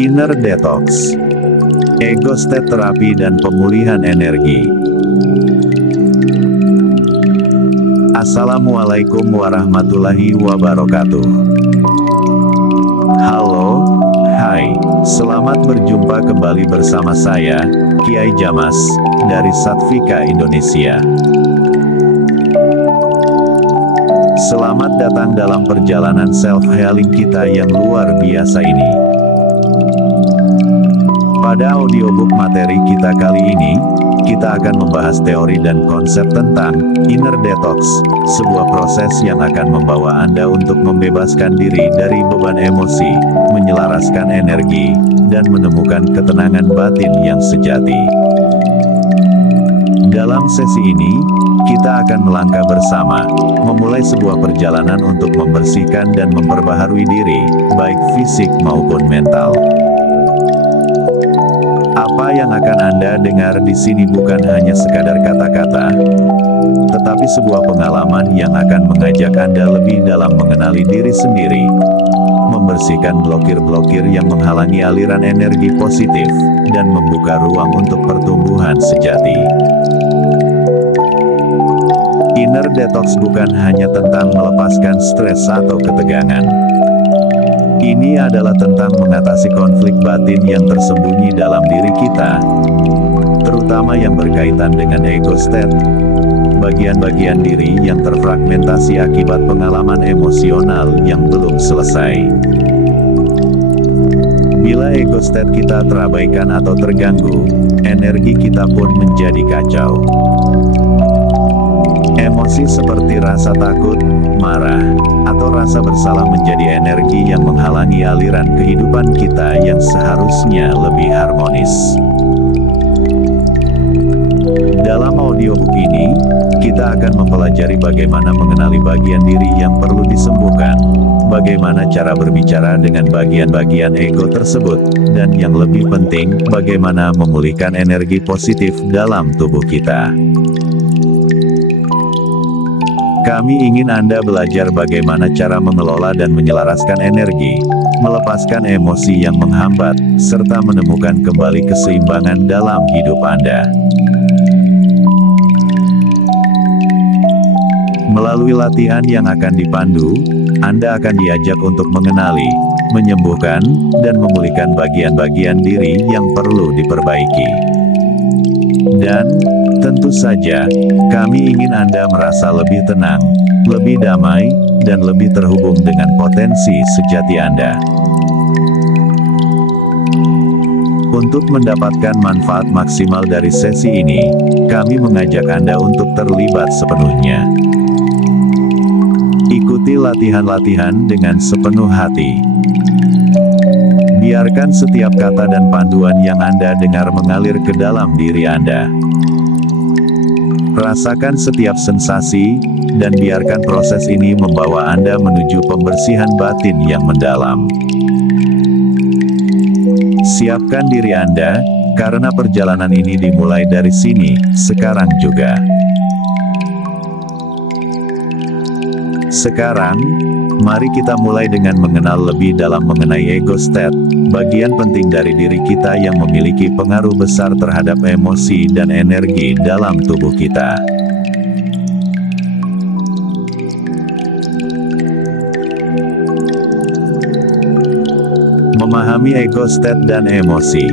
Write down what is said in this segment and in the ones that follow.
Inner Detox, Ego State Terapi dan Pemulihan Energi. Assalamualaikum warahmatullahi wabarakatuh. Halo, hai, selamat berjumpa kembali bersama saya, Kiai Jamas, dari Satvika Indonesia. Selamat datang dalam perjalanan self-healing kita yang luar biasa ini. Pada audiobook materi kita kali ini, kita akan membahas teori dan konsep tentang Inner Detox, sebuah proses yang akan membawa Anda untuk membebaskan diri dari beban emosi, menyelaraskan energi, dan menemukan ketenangan batin yang sejati. Dalam sesi ini, kita akan melangkah bersama, memulai sebuah perjalanan untuk membersihkan dan memperbaharui diri, baik fisik maupun mental. Apa yang akan Anda dengar di sini bukan hanya sekadar kata-kata, tetapi sebuah pengalaman yang akan mengajak Anda lebih dalam mengenali diri sendiri, membersihkan blokir-blokir yang menghalangi aliran energi positif, dan membuka ruang untuk pertumbuhan sejati. Inner Detox bukan hanya tentang melepaskan stres atau ketegangan. Ini adalah tentang mengatasi konflik batin yang tersembunyi dalam diri kita, terutama yang berkaitan dengan ego state, bagian-bagian diri yang terfragmentasi akibat pengalaman emosional yang belum selesai. Bila ego state kita terabaikan atau terganggu, energi kita pun menjadi kacau. Emosi seperti rasa takut, marah, atau rasa bersalah menjadi energi yang menghalangi aliran kehidupan kita yang seharusnya lebih harmonis. Dalam audiobook ini, kita akan mempelajari bagaimana mengenali bagian diri yang perlu disembuhkan, bagaimana cara berbicara dengan bagian-bagian ego tersebut, dan yang lebih penting, bagaimana memulihkan energi positif dalam tubuh kita. Kami ingin Anda belajar bagaimana cara mengelola dan menyelaraskan energi, melepaskan emosi yang menghambat, serta menemukan kembali keseimbangan dalam hidup Anda. Melalui latihan yang akan dipandu, Anda akan diajak untuk mengenali, menyembuhkan, dan memulihkan bagian-bagian diri yang perlu diperbaiki. Dan, tentu saja, kami ingin Anda merasa lebih tenang, lebih damai, dan lebih terhubung dengan potensi sejati Anda. Untuk mendapatkan manfaat maksimal dari sesi ini, kami mengajak Anda untuk terlibat sepenuhnya. Ikuti latihan-latihan dengan sepenuh hati. Biarkan setiap kata dan panduan yang Anda dengar mengalir ke dalam diri Anda. Rasakan setiap sensasi, dan biarkan proses ini membawa Anda menuju pembersihan batin yang mendalam. Siapkan diri Anda, karena perjalanan ini dimulai dari sini, sekarang juga. Sekarang, mari kita mulai dengan mengenal lebih dalam mengenai ego state, bagian penting dari diri kita yang memiliki pengaruh besar terhadap emosi dan energi dalam tubuh kita. Memahami ego state dan emosi.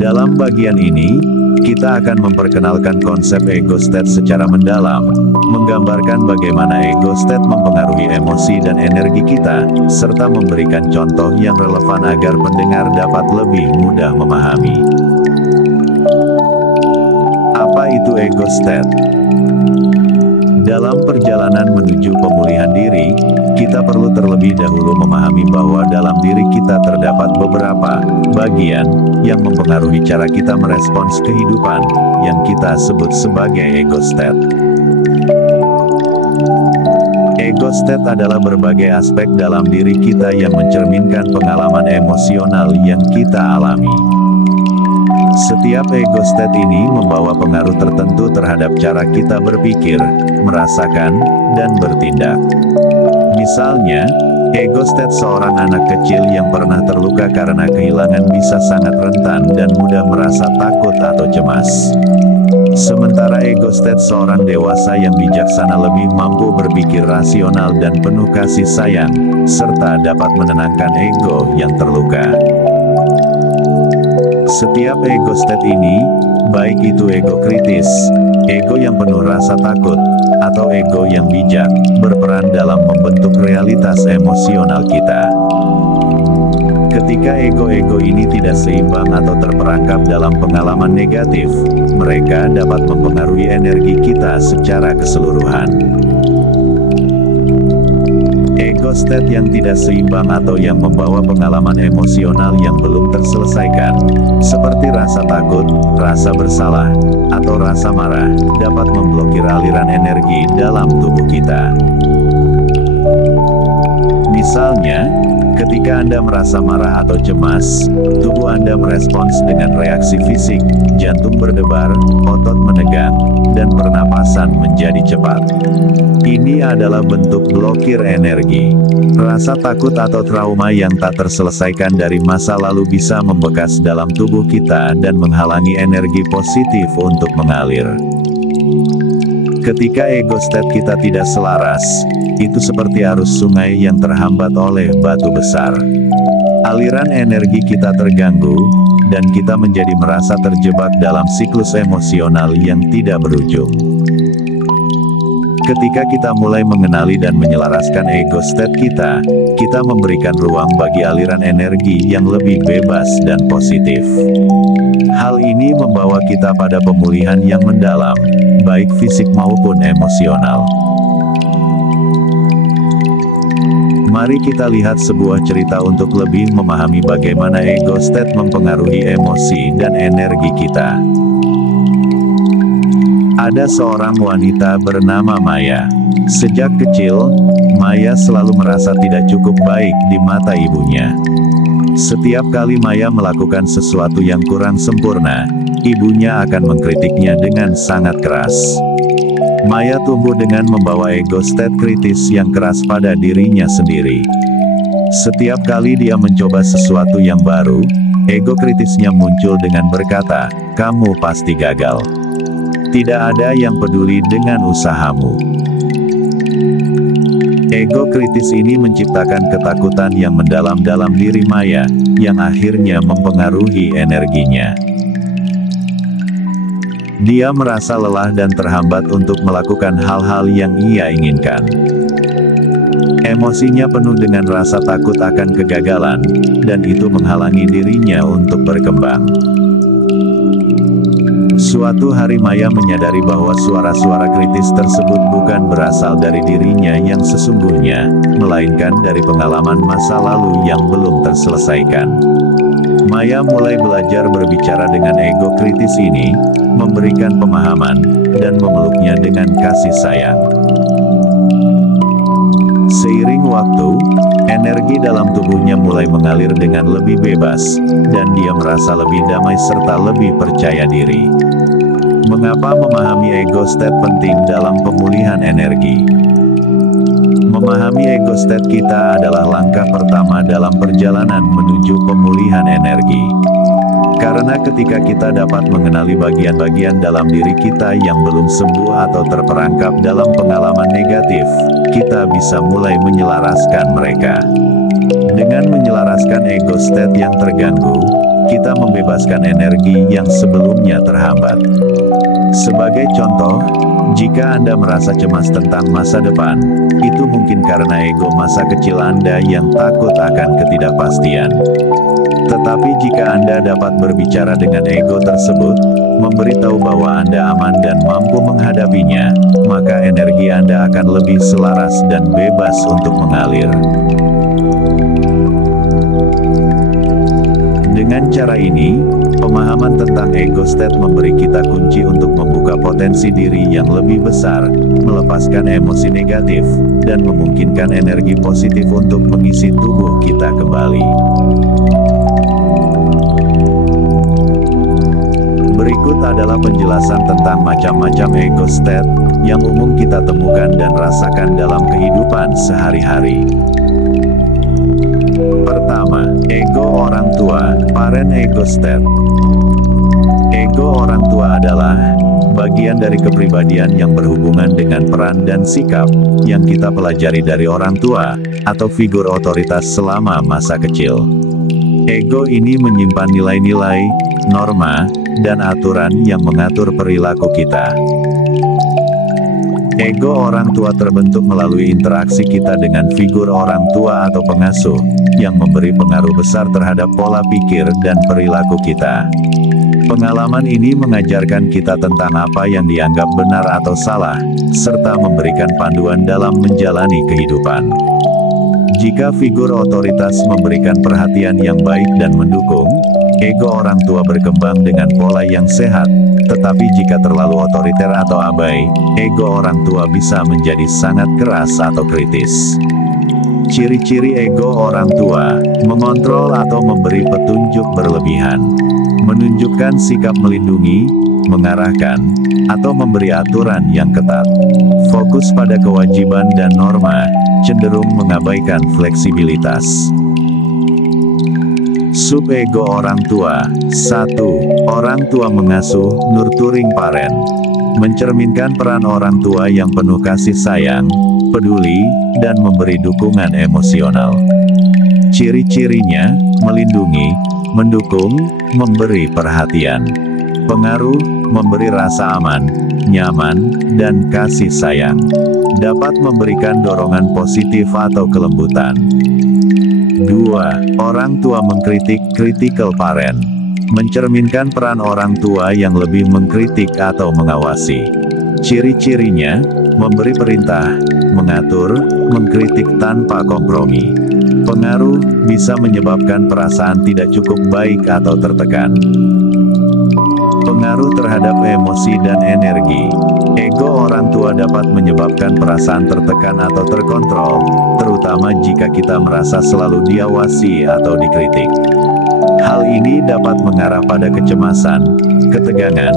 Dalam bagian ini, kita akan memperkenalkan konsep ego state secara mendalam, menggambarkan bagaimana ego state mempengaruhi emosi dan energi kita, serta memberikan contoh yang relevan agar pendengar dapat lebih mudah memahami. Apa itu ego state? Dalam perjalanan menuju pemulihan diri, kita perlu terlebih dahulu memahami bahwa dalam diri kita terdapat beberapa bagian yang mempengaruhi cara kita merespons kehidupan, yang kita sebut sebagai ego state. Ego state adalah berbagai aspek dalam diri kita yang mencerminkan pengalaman emosional yang kita alami. Setiap ego state ini membawa pengaruh tertentu terhadap cara kita berpikir, merasakan, dan bertindak. Misalnya, Ego state seorang anak kecil yang pernah terluka karena kehilangan bisa sangat rentan dan mudah merasa takut atau cemas. Sementara ego state seorang dewasa yang bijaksana lebih mampu berpikir rasional dan penuh kasih sayang, serta dapat menenangkan ego yang terluka. Setiap ego state ini, baik itu ego kritis, ego yang penuh rasa takut, atau ego yang bijak, berperan dalam membentuk realitas emosional kita. Ketika ego-ego ini tidak seimbang atau terperangkap dalam pengalaman negatif, mereka dapat mempengaruhi energi kita secara keseluruhan. Ego state yang tidak seimbang atau yang membawa pengalaman emosional yang belum terselesaikan, seperti rasa takut, rasa bersalah, atau rasa marah, dapat memblokir aliran energi dalam tubuh kita. Misalnya, ketika Anda merasa marah atau cemas, tubuh Anda merespons dengan reaksi fisik, jantung berdebar, otot menegang, dan pernapasan menjadi cepat. Ini adalah bentuk blokir energi. Rasa takut atau trauma yang tak terselesaikan dari masa lalu bisa membekas dalam tubuh kita dan menghalangi energi positif untuk mengalir. Ketika ego state kita tidak selaras, itu seperti arus sungai yang terhambat oleh batu besar. Aliran energi kita terganggu, dan kita menjadi merasa terjebak dalam siklus emosional yang tidak berujung. Ketika kita mulai mengenali dan menyelaraskan ego state kita memberikan ruang bagi aliran energi yang lebih bebas dan positif. Hal ini membawa kita pada pemulihan yang mendalam, baik fisik maupun emosional. Mari kita lihat sebuah cerita untuk lebih memahami bagaimana ego state mempengaruhi emosi dan energi kita. Ada seorang wanita bernama Maya. Sejak kecil, Maya selalu merasa tidak cukup baik di mata ibunya. Setiap kali Maya melakukan sesuatu yang kurang sempurna, ibunya akan mengkritiknya dengan sangat keras. Maya tumbuh dengan membawa ego state kritis yang keras pada dirinya sendiri. Setiap kali dia mencoba sesuatu yang baru, ego kritisnya muncul dengan berkata, "Kamu pasti gagal. Tidak ada yang peduli dengan usahamu." Ego kritis ini menciptakan ketakutan yang mendalam dalam diri Maya, yang akhirnya mempengaruhi energinya. Dia merasa lelah dan terhambat untuk melakukan hal-hal yang ia inginkan. Emosinya penuh dengan rasa takut akan kegagalan, dan itu menghalangi dirinya untuk berkembang. Suatu hari Maya menyadari bahwa suara-suara kritis tersebut bukan berasal dari dirinya yang sesungguhnya, melainkan dari pengalaman masa lalu yang belum terselesaikan. Maya mulai belajar berbicara dengan ego kritis ini, memberikan pemahaman, dan memeluknya dengan kasih sayang. Seiring waktu, energi dalam tubuhnya mulai mengalir dengan lebih bebas, dan dia merasa lebih damai serta lebih percaya diri. Mengapa memahami ego state penting dalam pemulihan energi? Memahami ego state kita adalah langkah pertama dalam perjalanan menuju pemulihan energi. Karena ketika kita dapat mengenali bagian-bagian dalam diri kita yang belum sembuh atau terperangkap dalam pengalaman negatif, kita bisa mulai menyelaraskan mereka. Dengan menyelaraskan ego state yang terganggu, kita membebaskan energi yang sebelumnya terhambat. Sebagai contoh, jika Anda merasa cemas tentang masa depan, itu mungkin karena ego masa kecil Anda yang takut akan ketidakpastian. Tetapi jika Anda dapat berbicara dengan ego tersebut, memberitahu bahwa Anda aman dan mampu menghadapinya, maka energi Anda akan lebih selaras dan bebas untuk mengalir. Dengan cara ini, pemahaman tentang ego state memberi kita kunci untuk membuka potensi diri yang lebih besar, melepaskan emosi negatif, dan memungkinkan energi positif untuk mengisi tubuh kita kembali. Berikut adalah penjelasan tentang macam-macam ego state yang umum kita temukan dan rasakan dalam kehidupan sehari-hari. Pertama, ego orang tua, parent ego state. Ego orang tua adalah bagian dari kepribadian yang berhubungan dengan peran dan sikap yang kita pelajari dari orang tua atau figur otoritas selama masa kecil. Ego ini menyimpan nilai-nilai, norma, dan aturan yang mengatur perilaku kita. Ego orang tua terbentuk melalui interaksi kita dengan figur orang tua atau pengasuh, yang memberi pengaruh besar terhadap pola pikir dan perilaku kita. Pengalaman ini mengajarkan kita tentang apa yang dianggap benar atau salah, serta memberikan panduan dalam menjalani kehidupan. Jika figur otoritas memberikan perhatian yang baik dan mendukung, ego orang tua berkembang dengan pola yang sehat. Tetapi jika terlalu otoriter atau abai, ego orang tua bisa menjadi sangat keras atau kritis. Ciri-ciri ego orang tua: mengontrol atau memberi petunjuk berlebihan, menunjukkan sikap melindungi, mengarahkan, atau memberi aturan yang ketat, fokus pada kewajiban dan norma, cenderung mengabaikan fleksibilitas. Subego orang tua. 1. Orang tua mengasuh, nurturing parent. Mencerminkan peran orang tua yang penuh kasih sayang, peduli, dan memberi dukungan emosional. Ciri-cirinya: melindungi, mendukung, memberi perhatian. Pengaruh: memberi rasa aman, nyaman, dan kasih sayang. Dapat memberikan dorongan positif atau kelembutan. 2. Orang tua mengkritik, critical parent. Mencerminkan peran orang tua yang lebih mengkritik atau mengawasi. Ciri-cirinya: memberi perintah, mengatur, mengkritik tanpa kompromi. Pengaruh: bisa menyebabkan perasaan tidak cukup baik atau tertekan. Pengaruh terhadap emosi dan energi. Ego orang tua dapat menyebabkan perasaan tertekan atau terkontrol, terutama jika kita merasa selalu diawasi atau dikritik. Hal ini dapat mengarah pada kecemasan, ketegangan,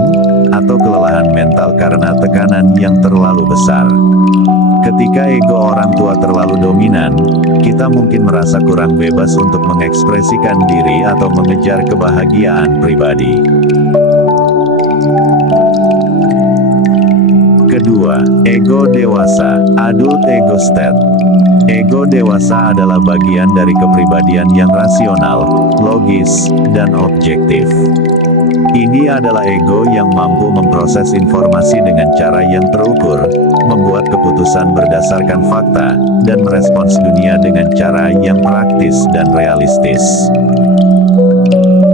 atau kelelahan mental karena tekanan yang terlalu besar. Ketika ego orang tua terlalu dominan, kita mungkin merasa kurang bebas untuk mengekspresikan diri atau mengejar kebahagiaan pribadi. Kedua, ego dewasa, adult ego state. Ego dewasa adalah bagian dari kepribadian yang rasional, logis, dan objektif. Ini adalah ego yang mampu memproses informasi dengan cara yang terukur, membuat keputusan berdasarkan fakta, dan merespons dunia dengan cara yang praktis dan realistis.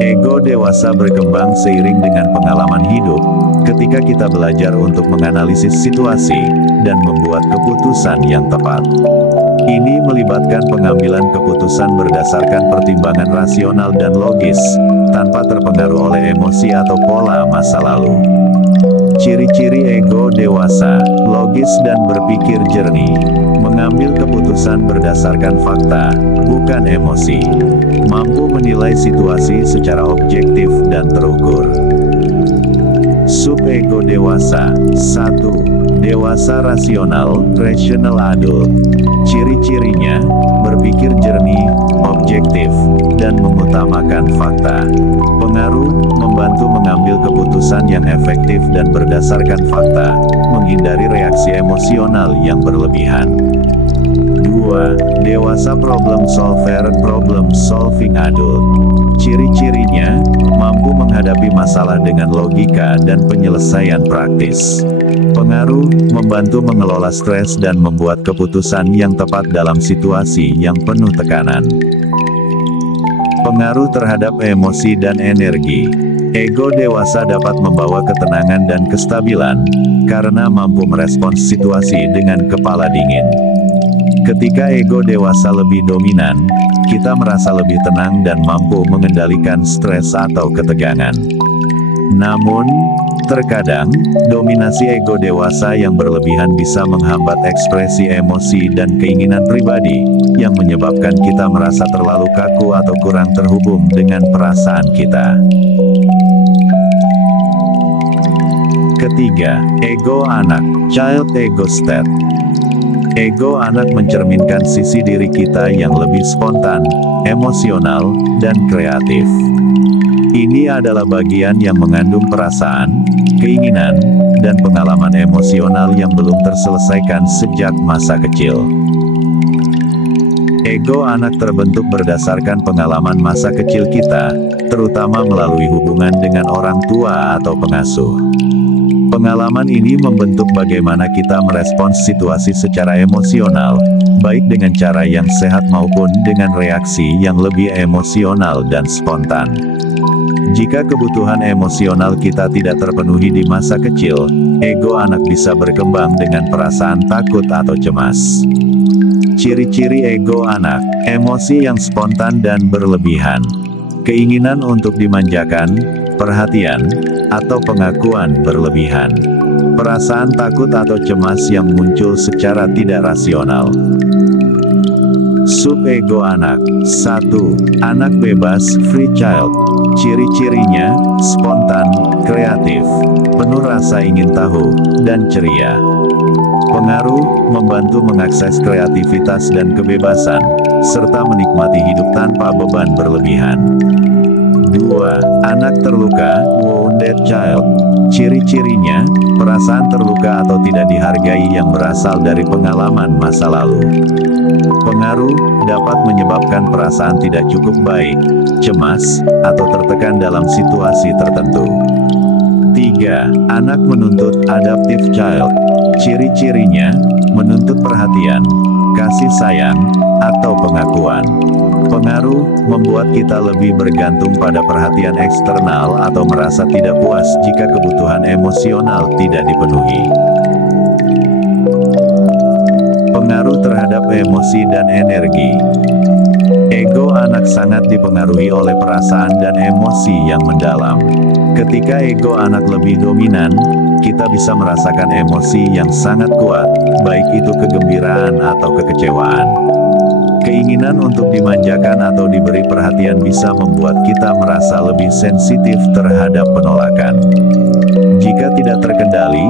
Ego dewasa berkembang seiring dengan pengalaman hidup, ketika kita belajar untuk menganalisis situasi, dan membuat keputusan yang tepat. Ini melibatkan pengambilan keputusan berdasarkan pertimbangan rasional dan logis, tanpa terpengaruh oleh emosi atau pola masa lalu. Ciri-ciri ego dewasa: logis dan berpikir jernih, mengambil keputusan berdasarkan fakta, bukan emosi, mampu menilai situasi secara objektif dan terukur. Subego dewasa. 1. Dewasa rasional, rational adult. Ciri-cirinya: berpikir jernih, objektif, dan mengutamakan fakta. Pengaruh: membantu mengambil keputusan yang efektif dan berdasarkan fakta, menghindari reaksi emosional yang berlebihan. 2. Dewasa problem solver, problem solving adult. Ciri-cirinya: mampu menghadapi masalah dengan logika dan penyelesaian praktis. Pengaruh: membantu mengelola stres dan membuat keputusan yang tepat dalam situasi yang penuh tekanan. Pengaruh terhadap emosi dan energi. Ego dewasa dapat membawa ketenangan dan kestabilan, karena mampu merespons situasi dengan kepala dingin. Ketika ego dewasa lebih dominan, kita merasa lebih tenang dan mampu mengendalikan stres atau ketegangan. Namun, terkadang, dominasi ego dewasa yang berlebihan bisa menghambat ekspresi emosi dan keinginan pribadi, yang menyebabkan kita merasa terlalu kaku atau kurang terhubung dengan perasaan kita. Ketiga, ego anak, child ego state. Ego anak mencerminkan sisi diri kita yang lebih spontan, emosional, dan kreatif. Ini adalah bagian yang mengandung perasaan, keinginan, dan pengalaman emosional yang belum terselesaikan sejak masa kecil. Ego anak terbentuk berdasarkan pengalaman masa kecil kita, terutama melalui hubungan dengan orang tua atau pengasuh. Pengalaman ini membentuk bagaimana kita merespons situasi secara emosional, baik dengan cara yang sehat maupun dengan reaksi yang lebih emosional dan spontan. Jika kebutuhan emosional kita tidak terpenuhi di masa kecil, ego anak bisa berkembang dengan perasaan takut atau cemas. Ciri-ciri ego anak: emosi yang spontan dan berlebihan, keinginan untuk dimanjakan, perhatian, atau pengakuan berlebihan, perasaan takut atau cemas yang muncul secara tidak rasional. Sub-ego anak. 1. Anak bebas, free child. Ciri-cirinya, spontan, kreatif, penuh rasa ingin tahu, dan ceria. Pengaruh, membantu mengakses kreativitas dan kebebasan, serta menikmati hidup tanpa beban berlebihan. 2. Anak terluka, wounded child. Ciri-cirinya, perasaan terluka atau tidak dihargai yang berasal dari pengalaman masa lalu. Pengaruh, dapat menyebabkan perasaan tidak cukup baik, cemas, atau tertekan dalam situasi tertentu. 3. Anak menuntut, adoptive child. Ciri-cirinya, menuntut perhatian, kasih sayang, atau pengakuan. Pengaruh, membuat kita lebih bergantung pada perhatian eksternal atau merasa tidak puas jika kebutuhan emosional tidak dipenuhi. Pengaruh terhadap emosi dan energi. Ego anak sangat dipengaruhi oleh perasaan dan emosi yang mendalam. Ketika ego anak lebih dominan, kita bisa merasakan emosi yang sangat kuat, baik itu kegembiraan atau kekecewaan. Keinginan untuk dimanjakan atau diberi perhatian bisa membuat kita merasa lebih sensitif terhadap penolakan. Jika tidak terkendali,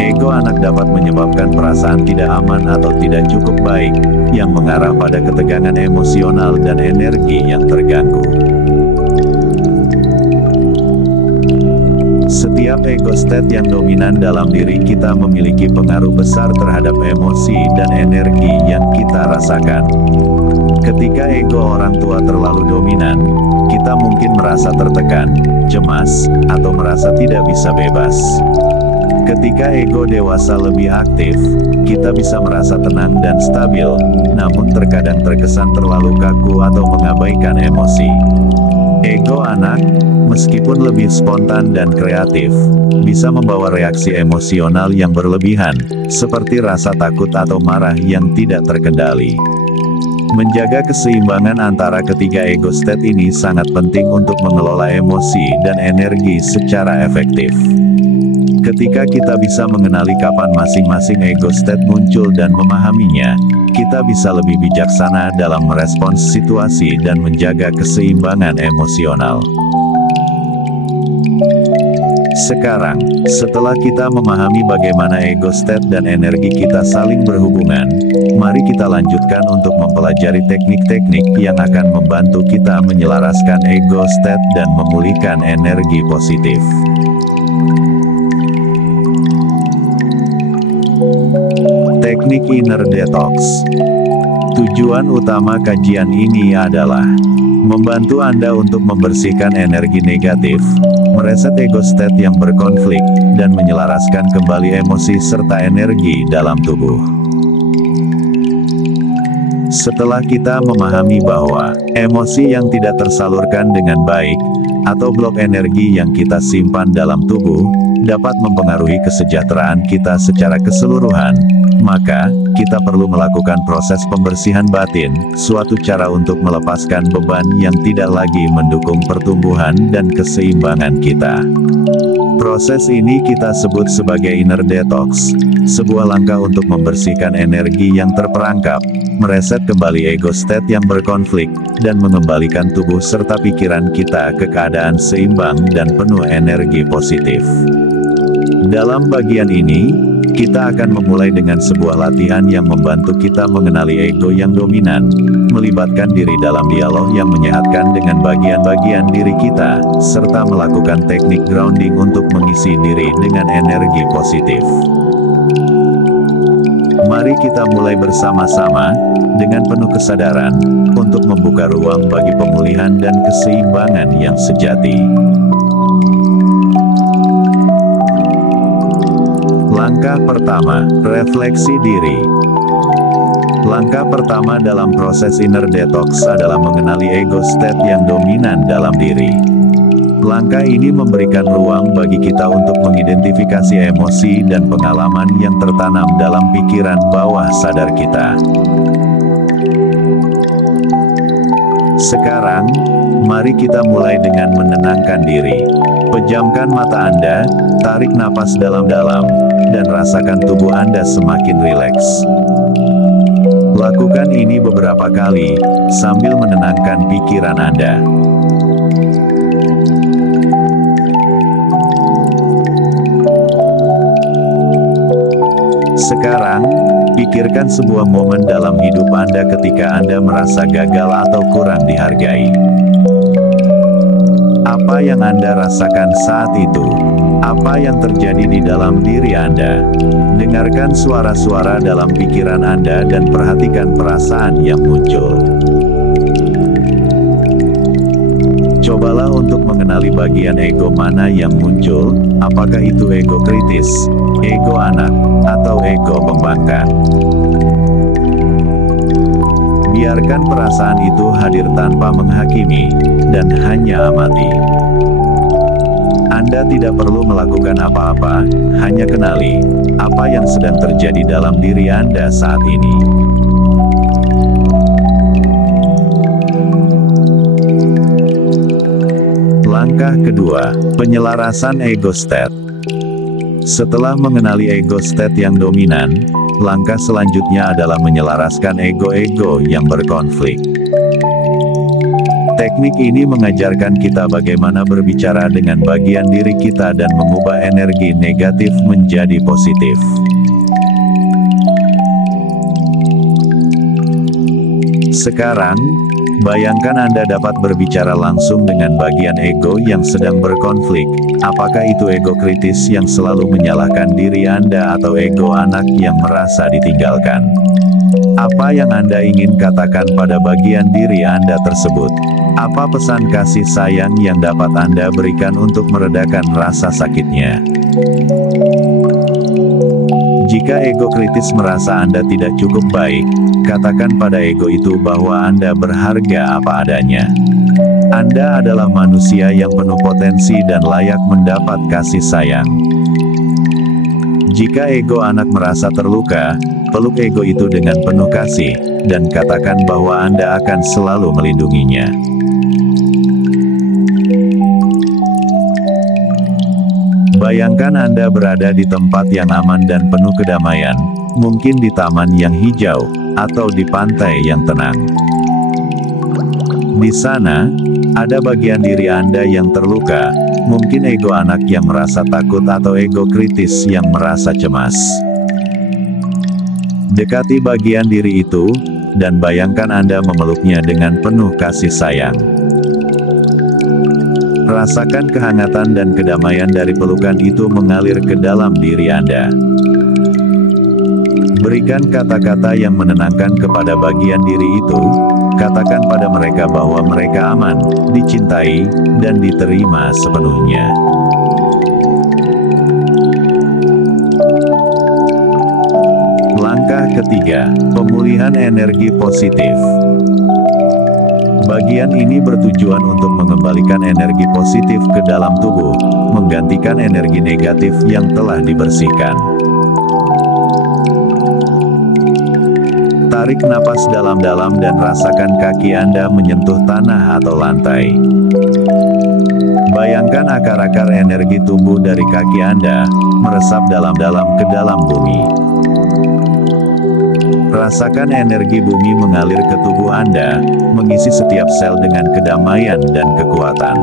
ego anak dapat menyebabkan perasaan tidak aman atau tidak cukup baik, yang mengarah pada ketegangan emosional dan energi yang terganggu. Setiap ego state yang dominan dalam diri kita memiliki pengaruh besar terhadap emosi dan energi yang kita rasakan. Ketika ego orang tua terlalu dominan, kita mungkin merasa tertekan, cemas, atau merasa tidak bisa bebas. Ketika ego dewasa lebih aktif, kita bisa merasa tenang dan stabil, namun terkadang terkesan terlalu kaku atau mengabaikan emosi. Ego anak, meskipun lebih spontan dan kreatif, bisa membawa reaksi emosional yang berlebihan, seperti rasa takut atau marah yang tidak terkendali. Menjaga keseimbangan antara ketiga ego state ini sangat penting untuk mengelola emosi dan energi secara efektif. Ketika kita bisa mengenali kapan masing-masing ego state muncul dan memahaminya, kita bisa lebih bijaksana dalam merespons situasi dan menjaga keseimbangan emosional. Sekarang, setelah kita memahami bagaimana ego state dan energi kita saling berhubungan, mari kita lanjutkan untuk mempelajari teknik-teknik yang akan membantu kita menyelaraskan ego state dan memulihkan energi positif. Teknik Inner Detox. Tujuan utama kajian ini adalah membantu Anda untuk membersihkan energi negatif, mereset ego state yang berkonflik, dan menyelaraskan kembali emosi serta energi dalam tubuh. Setelah kita memahami bahwa emosi yang tidak tersalurkan dengan baik, atau blok energi yang kita simpan dalam tubuh, dapat mempengaruhi kesejahteraan kita secara keseluruhan, maka kita perlu melakukan proses pembersihan batin, suatu cara untuk melepaskan beban yang tidak lagi mendukung pertumbuhan dan keseimbangan kita. Proses ini kita sebut sebagai inner detox, sebuah langkah untuk membersihkan energi yang terperangkap, mereset kembali ego state yang berkonflik, dan mengembalikan tubuh serta pikiran kita ke keadaan seimbang dan penuh energi positif. Dalam bagian ini, kita akan memulai dengan sebuah latihan yang membantu kita mengenali ego yang dominan, melibatkan diri dalam dialog yang menyehatkan dengan bagian-bagian diri kita, serta melakukan teknik grounding untuk mengisi diri dengan energi positif. Mari kita mulai bersama-sama, dengan penuh kesadaran, untuk membuka ruang bagi pemulihan dan keseimbangan yang sejati. Langkah pertama, refleksi diri. Langkah pertama dalam proses inner detox adalah mengenali ego state yang dominan dalam diri. Langkah ini memberikan ruang bagi kita untuk mengidentifikasi emosi dan pengalaman yang tertanam dalam pikiran bawah sadar kita. Sekarang, mari kita mulai dengan menenangkan diri. Pejamkan mata Anda, tarik napas dalam-dalam, dan rasakan tubuh Anda semakin rileks. Lakukan ini beberapa kali, sambil menenangkan pikiran Anda. Sekarang, pikirkan sebuah momen dalam hidup Anda ketika Anda merasa gagal atau kurang dihargai. Apa yang Anda rasakan saat itu? Apa yang terjadi di dalam diri Anda? Dengarkan suara-suara dalam pikiran Anda dan perhatikan perasaan yang muncul. Cobalah untuk mengenali bagian ego mana yang muncul, apakah itu ego kritis, ego anak, atau ego pembangkang. Biarkan perasaan itu hadir tanpa menghakimi, dan hanya amati. Anda tidak perlu melakukan apa-apa, hanya kenali apa yang sedang terjadi dalam diri Anda saat ini. Langkah kedua, penyelarasan ego state. Setelah mengenali ego state yang dominan, langkah selanjutnya adalah menyelaraskan ego-ego yang berkonflik. Teknik ini mengajarkan kita bagaimana berbicara dengan bagian diri kita dan mengubah energi negatif menjadi positif. Sekarang, bayangkan Anda dapat berbicara langsung dengan bagian ego yang sedang berkonflik, apakah itu ego kritis yang selalu menyalahkan diri Anda atau ego anak yang merasa ditinggalkan. Apa yang Anda ingin katakan pada bagian diri Anda tersebut? Apa pesan kasih sayang yang dapat Anda berikan untuk meredakan rasa sakitnya? Jika ego kritis merasa Anda tidak cukup baik, katakan pada ego itu bahwa Anda berharga apa adanya. Anda adalah manusia yang penuh potensi dan layak mendapat kasih sayang. Jika ego anak merasa terluka, peluk ego itu dengan penuh kasih, dan katakan bahwa Anda akan selalu melindunginya. Bayangkan Anda berada di tempat yang aman dan penuh kedamaian, mungkin di taman yang hijau, atau di pantai yang tenang. Di sana, ada bagian diri Anda yang terluka, mungkin ego anak yang merasa takut atau ego kritis yang merasa cemas. Dekati bagian diri itu, dan bayangkan Anda memeluknya dengan penuh kasih sayang. Rasakan kehangatan dan kedamaian dari pelukan itu mengalir ke dalam diri Anda. Berikan kata-kata yang menenangkan kepada bagian diri itu, katakan pada mereka bahwa mereka aman, dicintai, dan diterima sepenuhnya. Langkah ketiga, pemulihan energi positif. Bagian ini bertujuan untuk mengembalikan energi positif ke dalam tubuh, menggantikan energi negatif yang telah dibersihkan. Tarik napas dalam-dalam dan rasakan kaki Anda menyentuh tanah atau lantai. Bayangkan akar-akar energi tumbuh dari kaki Anda, meresap dalam-dalam ke dalam bumi. Rasakan energi bumi mengalir ke tubuh Anda, mengisi setiap sel dengan kedamaian dan kekuatan.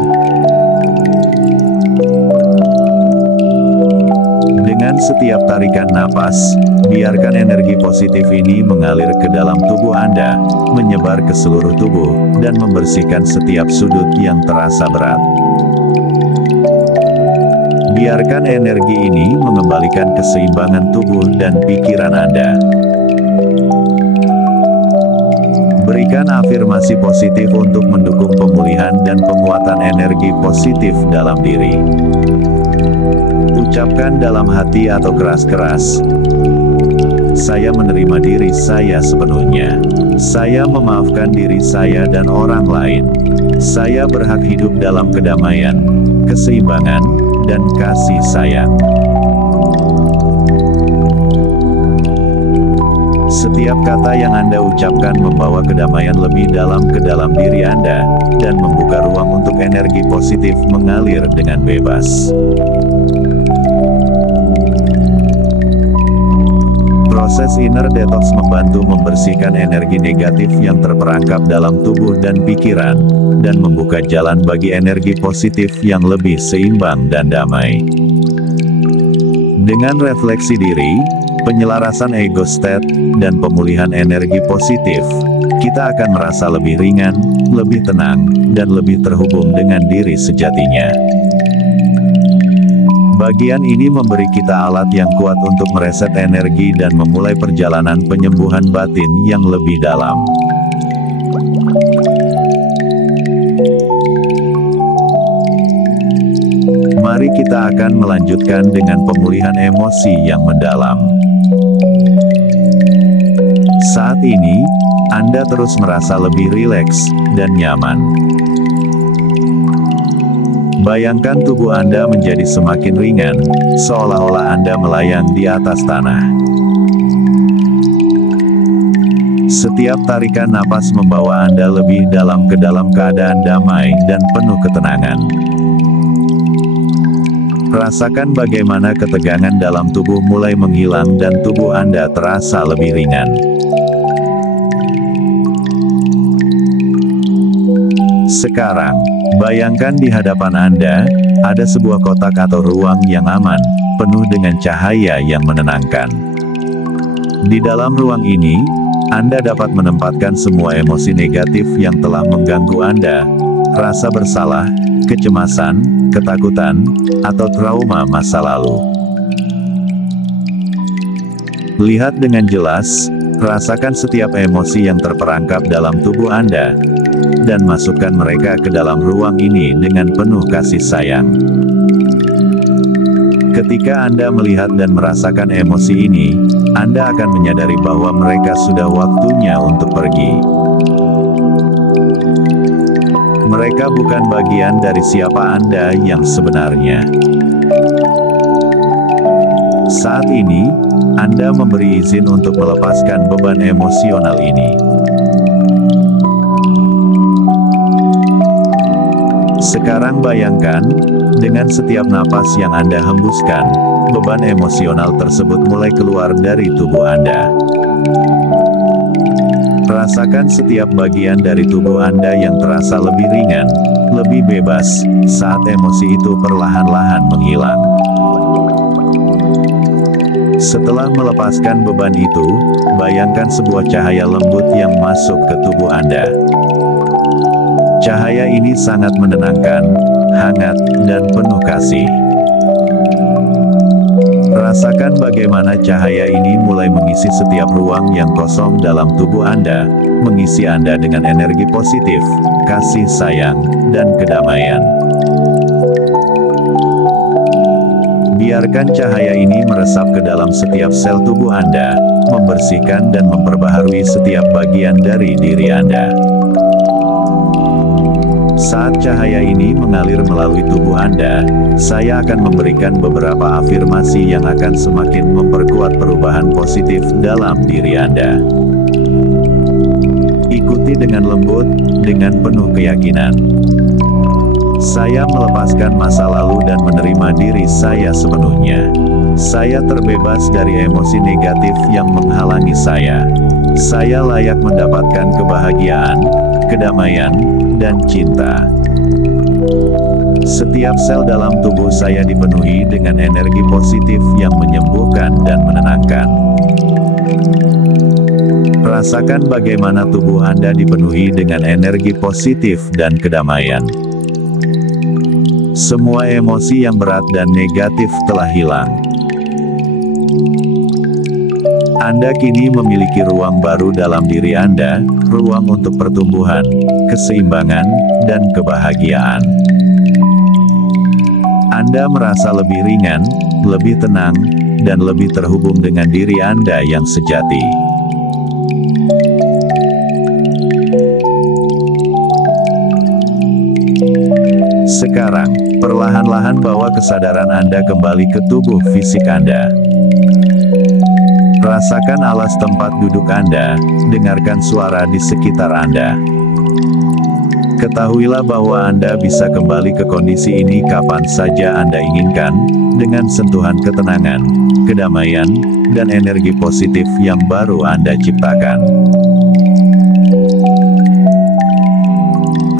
Dengan Dengan setiap tarikan napas, biarkan energi positif ini mengalir ke dalam tubuh Anda, menyebar ke seluruh tubuh, dan membersihkan setiap sudut yang terasa berat. Biarkan energi ini mengembalikan keseimbangan tubuh dan pikiran Anda. Berikan afirmasi positif untuk mendukung pemulihan dan penguatan energi positif dalam diri. Ucapkan dalam hati atau keras-keras, "Saya menerima diri saya sepenuhnya. Saya memaafkan diri saya dan orang lain. Saya berhak hidup dalam kedamaian, keseimbangan, dan kasih sayang." Setiap kata yang Anda ucapkan membawa kedamaian lebih dalam ke dalam diri Anda, dan membuka ruang untuk energi positif mengalir dengan bebas. Proses inner detox membantu membersihkan energi negatif yang terperangkap dalam tubuh dan pikiran, dan membuka jalan bagi energi positif yang lebih seimbang dan damai. Dengan refleksi diri, penyelarasan ego state, dan pemulihan energi positif, kita akan merasa lebih ringan, lebih tenang, dan lebih terhubung dengan diri sejatinya. Bagian ini memberi kita alat yang kuat untuk mereset energi dan memulai perjalanan penyembuhan batin yang lebih dalam. Mari kita akan melanjutkan dengan pemulihan emosi yang mendalam. Saat ini, Anda terus merasa lebih rileks dan nyaman. Bayangkan tubuh Anda menjadi semakin ringan, seolah-olah Anda melayang di atas tanah. Setiap tarikan napas membawa Anda lebih dalam ke dalam keadaan damai dan penuh ketenangan. Rasakan bagaimana ketegangan dalam tubuh mulai menghilang dan tubuh Anda terasa lebih ringan. Sekarang, bayangkan di hadapan Anda, ada sebuah kotak atau ruang yang aman, penuh dengan cahaya yang menenangkan. Di dalam ruang ini, Anda dapat menempatkan semua emosi negatif yang telah mengganggu Anda, rasa bersalah, kecemasan, ketakutan, atau trauma masa lalu. Lihat dengan jelas, rasakan setiap emosi yang terperangkap dalam tubuh Anda, dan masukkan mereka ke dalam ruang ini dengan penuh kasih sayang. Ketika Anda melihat dan merasakan emosi ini, Anda akan menyadari bahwa mereka sudah waktunya untuk pergi. Mereka bukan bagian dari siapa Anda yang sebenarnya. Saat ini, Anda memberi izin untuk melepaskan beban emosional ini. Sekarang bayangkan, dengan setiap napas yang Anda hembuskan, beban emosional tersebut mulai keluar dari tubuh Anda. Rasakan setiap bagian dari tubuh Anda yang terasa lebih ringan, lebih bebas, saat emosi itu perlahan-lahan menghilang. Setelah melepaskan beban itu, bayangkan sebuah cahaya lembut yang masuk ke tubuh Anda. Cahaya ini sangat menenangkan, hangat, dan penuh kasih. Rasakan bagaimana cahaya ini mulai mengisi setiap ruang yang kosong dalam tubuh Anda, mengisi Anda dengan energi positif, kasih sayang, dan kedamaian. Biarkan cahaya ini meresap ke dalam setiap sel tubuh Anda, membersihkan dan memperbaharui setiap bagian dari diri Anda. Saat cahaya ini mengalir melalui tubuh Anda, saya akan memberikan beberapa afirmasi yang akan semakin memperkuat perubahan positif dalam diri Anda. Ikuti dengan lembut, dengan penuh keyakinan. Saya melepaskan masa lalu dan menerima diri saya sepenuhnya. Saya terbebas dari emosi negatif yang menghalangi saya. Saya layak mendapatkan kebahagiaan, kedamaian, dan cinta. Setiap sel dalam tubuh saya dipenuhi dengan energi positif yang menyembuhkan dan menenangkan. Rasakan bagaimana tubuh Anda dipenuhi dengan energi positif dan kedamaian. Semua emosi yang berat dan negatif telah hilang. Anda kini memiliki ruang baru dalam diri Anda, ruang untuk pertumbuhan, keseimbangan, dan kebahagiaan. Anda merasa lebih ringan, lebih tenang, dan lebih terhubung dengan diri Anda yang sejati. Sekarang, perlahan-lahan bawa kesadaran Anda kembali ke tubuh fisik Anda. Rasakan alas tempat duduk Anda, dengarkan suara di sekitar Anda. Ketahuilah bahwa Anda bisa kembali ke kondisi ini kapan saja Anda inginkan, dengan sentuhan ketenangan, kedamaian, dan energi positif yang baru Anda ciptakan.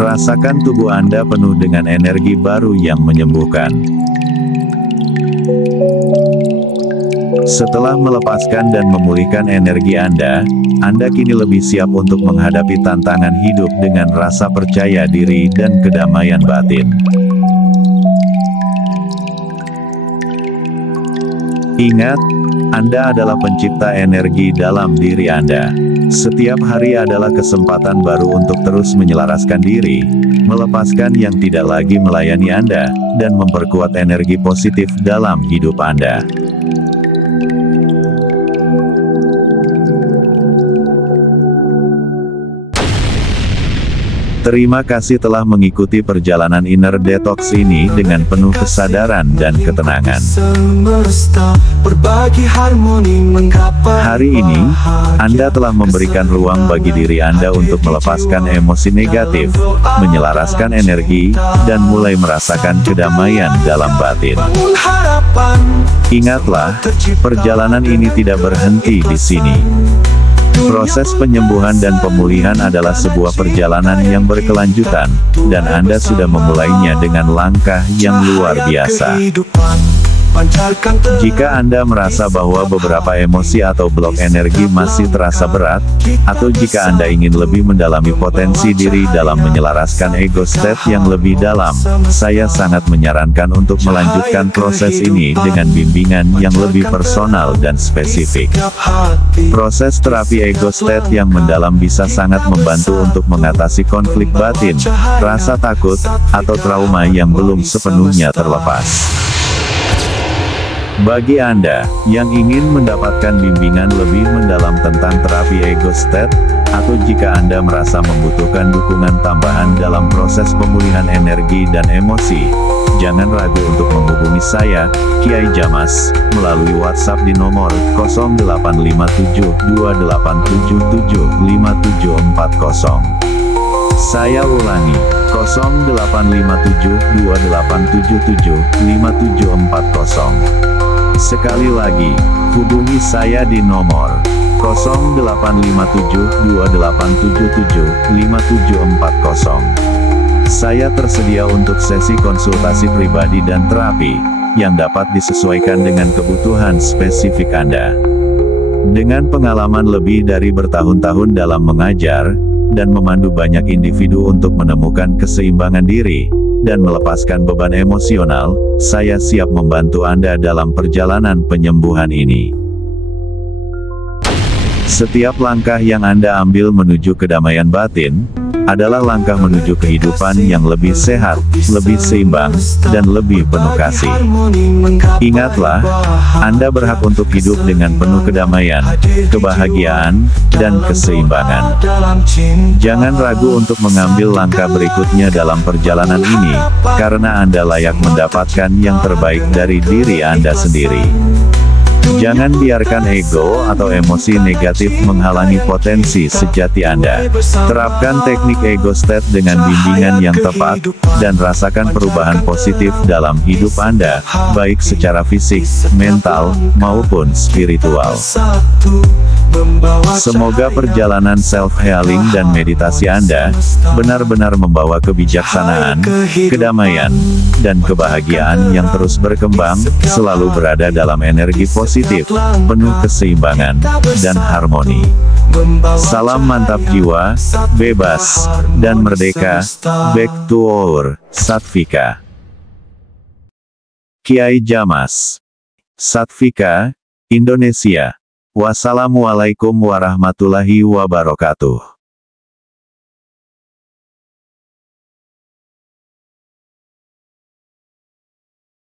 Rasakan tubuh Anda penuh dengan energi baru yang menyembuhkan. Setelah melepaskan dan memulihkan energi Anda kini lebih siap untuk menghadapi tantangan hidup dengan rasa percaya diri dan kedamaian batin. Ingat, Anda adalah pencipta energi dalam diri Anda. Setiap hari adalah kesempatan baru untuk terus menyelaraskan diri, melepaskan yang tidak lagi melayani Anda, dan memperkuat energi positif dalam hidup Anda. Terima kasih telah mengikuti perjalanan Inner Detox ini dengan penuh kesadaran dan ketenangan. Hari ini, Anda telah memberikan ruang bagi diri Anda untuk melepaskan emosi negatif, menyelaraskan energi, dan mulai merasakan kedamaian dalam batin. Ingatlah, perjalanan ini tidak berhenti di sini. Proses penyembuhan dan pemulihan adalah sebuah perjalanan yang berkelanjutan, dan Anda sudah memulainya dengan langkah yang luar biasa. Jika Anda merasa bahwa beberapa emosi atau blok energi masih terasa berat, atau jika Anda ingin lebih mendalami potensi diri dalam menyelaraskan ego state yang lebih dalam, saya sangat menyarankan untuk melanjutkan proses ini dengan bimbingan yang lebih personal dan spesifik. Proses terapi ego state yang mendalam bisa sangat membantu untuk mengatasi konflik batin, rasa takut, atau trauma yang belum sepenuhnya terlepas. Bagi Anda yang ingin mendapatkan bimbingan lebih mendalam tentang terapi ego state, atau jika Anda merasa membutuhkan dukungan tambahan dalam proses pemulihan energi dan emosi, jangan ragu untuk menghubungi saya, Kiai Jamas, melalui WhatsApp di nomor 085728775740. Saya ulangi, 085728775740. Sekali lagi, hubungi saya di nomor 085728775740. Saya tersedia untuk sesi konsultasi pribadi dan terapi, yang dapat disesuaikan dengan kebutuhan spesifik Anda. Dengan pengalaman lebih dari bertahun-tahun dalam mengajar, dan memandu banyak individu untuk menemukan keseimbangan diri, dan melepaskan beban emosional, saya siap membantu Anda dalam perjalanan penyembuhan ini. Setiap langkah yang Anda ambil menuju kedamaian batin, adalah langkah menuju kehidupan yang lebih sehat, lebih seimbang, dan lebih penuh kasih. Ingatlah, Anda berhak untuk hidup dengan penuh kedamaian, kebahagiaan, dan keseimbangan. Jangan ragu untuk mengambil langkah berikutnya dalam perjalanan ini, karena Anda layak mendapatkan yang terbaik dari diri Anda sendiri. Jangan biarkan ego atau emosi negatif menghalangi potensi sejati Anda. Terapkan teknik ego state dengan bimbingan yang tepat, dan rasakan perubahan positif dalam hidup Anda, baik secara fisik, mental, maupun spiritual. Semoga perjalanan self-healing dan meditasi Anda benar-benar membawa kebijaksanaan, kedamaian, dan kebahagiaan yang terus berkembang, selalu berada dalam energi positif, penuh keseimbangan, dan harmoni. Salam mantap jiwa, bebas, dan merdeka, back to our Sattvika. Kiai Jamas, Sattvika, Indonesia. Wassalamualaikum warahmatullahi wabarakatuh.